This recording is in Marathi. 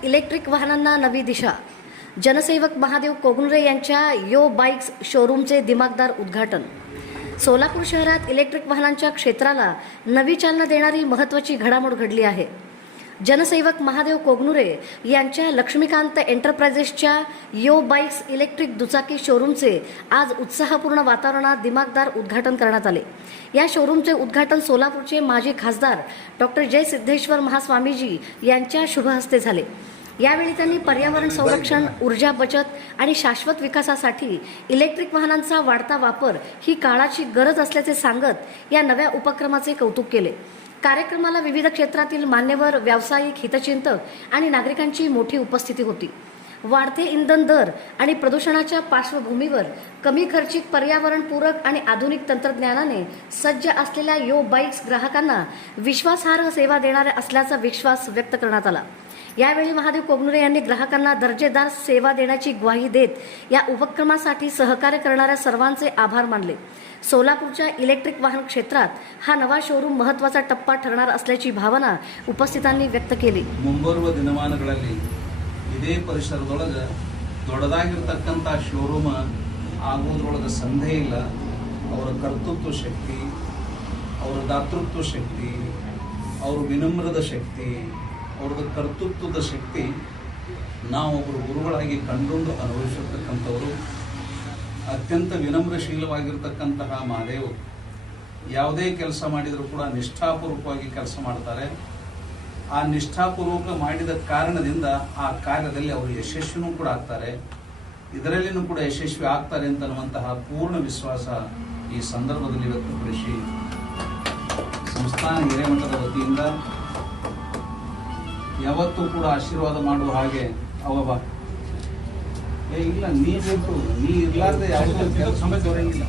शहरात इलेक्ट्रिक वाहनांना नवी दिशा. जनसेवक महादेव कोगनुरे यांच्या यो बाईक्स शोरूमचे दिमागदार उद्घाटन. सोलापूर शहरात इलेक्ट्रिक वाहनांच्या क्षेत्राला नवी चालना देणारी महत्त्वाची घडामोड घडली आहे. जनसेवक महादेव कोगनुरे यांच्या लक्ष्मीकांत एंटरप्राइजेसच्या यो बाईक्स इलेक्ट्रिक दुचाकी शोरूमचे आज उत्साहपूर्ण वातावरणात दिमागदार उद्घाटन करण्यात आले. या शोरूमचे उद्घाटन सोलापूरचे माजी खासदार डॉक्टर जय सिद्धेश्वर महास्वामीजी यांच्या शुभ हस्ते झाले. यावेळी त्यांनी पर्यावरण संरक्षण, ऊर्जा बचत आणि शाश्वत विकासासाठी इलेक्ट्रिक वाहनांचा वाढता वापर ही काळाची गरज असल्याचे सांगत या नव्या उपक्रमाचे कौतुक केले. कार्यक्रमाला विविध क्षेत्रातील मान्यवर, व्यावसायिक, हितचिंतक आणि नागरिकांची मोठी उपस्थिती होती. वाढते इंधन दर आणि प्रदूषणाच्या पार्श्वभूमीवर कमी खर्चिक, पर्यावरणपूरक आणि आधुनिक तंत्रज्ञानाने सज्ज असलेल्या यो बाईक्स ग्राहकांना विश्वासार्ह सेवा देणाऱ्या असल्याचा विश्वास व्यक्त करण्यात आला. यावेळी महादेव कोगनुरे यांनी ग्राहकांना दर्जेदार सेवा देण्याची ग्वाही देत या उपक्रमासाठी सहकार्य करणाऱ्या सर्वांचे आभार मानले. सोलापूरच्या इलेक्ट्रिक वाहन क्षेत्रात हा नवा शोरूम महत्त्वाचा टप्पा ठरणार असल्याची भावना उपस्थितांनी व्यक्त केली. ಮುಂಬರುವ ದಿನಮಾನಗಳಲ್ಲಿ ಇದೇ ಪರಿಸರದೊಳಗೆ ದೊಡ್ಡದಾಗಿರತಕ್ಕಂತ ಶೋರೂಮ್ ಆಗೋದ್ರೊಳಗೆ ಸಂದೇಹ ಇಲ್ಲ. ಅವರ ಕರ್ತೃತ್ವ ಶಕ್ತಿ, ಅವರ ದಾತೃತ್ವ ಶಕ್ತಿ, ಅವರ ವಿನಮ್ರದ ಶಕ್ತಿ, ಅವರದ ಕರ್ತೃತ್ವದ ಶಕ್ತಿ ನಾವೊಬ್ಬರು ಗುರುಗಳಾಗಿ ಕಂಡುಕೊಂಡು ಅನುಭವಿಸಿರ್ತಕ್ಕಂಥವರು. ಅತ್ಯಂತ ವಿನಮ್ರಶೀಲವಾಗಿರ್ತಕ್ಕಂತಹ ಮಹಾದೇವ್ ಯಾವುದೇ ಕೆಲಸ ಮಾಡಿದರೂ ಕೂಡ ನಿಷ್ಠಾಪೂರ್ವಕವಾಗಿ ಕೆಲಸ ಮಾಡ್ತಾರೆ. ಆ ನಿಷ್ಠಾಪೂರ್ವಕ ಮಾಡಿದ ಕಾರಣದಿಂದ ಆ ಕಾರ್ಯದಲ್ಲಿ ಅವರು ಯಶಸ್ವಿನೂ ಕೂಡ ಆಗ್ತಾರೆ. ಇದರಲ್ಲಿನೂ ಕೂಡ ಯಶಸ್ವಿ ಆಗ್ತಾರೆ ಅಂತನ್ನುವಂತಹ ಪೂರ್ಣ ವಿಶ್ವಾಸ ಈ ಸಂದರ್ಭದಲ್ಲಿ ವ್ಯಕ್ತಪಡಿಸಿ ಸಂಸ್ಥಾನ ಹಿರೇಮಠದ ವತಿಯಿಂದ ಯಾವತ್ತೂ ಕೂಡ ಆಶೀರ್ವಾದ ಮಾಡುವ ಹಾಗೆ ಅವಬ ಇಲ್ಲ ನೀ ಬೇಕು, ನೀ ಇರ್ಲಾರ್ದೆ ಯಾವುದೇ ಕೆಲಸ ತೋರಂಗಿಲ್ಲ.